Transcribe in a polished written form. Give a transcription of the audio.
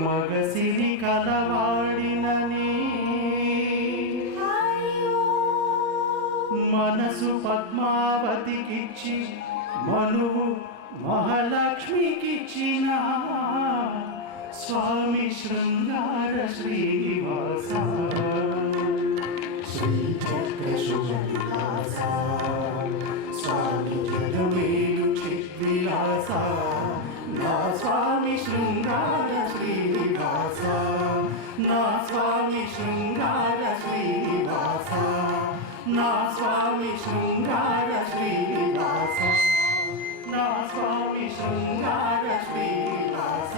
మగసిరి కలవాడినని మనసు పద్మావతికిచ్చి మనువు మహాలక్ష్మికిచ్చిన స్వామి శృంగార శ్రీనివాస శ్రీచక్ర శుభవిలాస స్వామి జగమేలు చిద్విలాస నా స్వామి శృంగార శ్రీనివాస నా స్వామి శృంగార శ్రీనివాస నా స్వామి శృంగార శ్రీనివాస నా స్వామి శృంగార శ్రీనివాస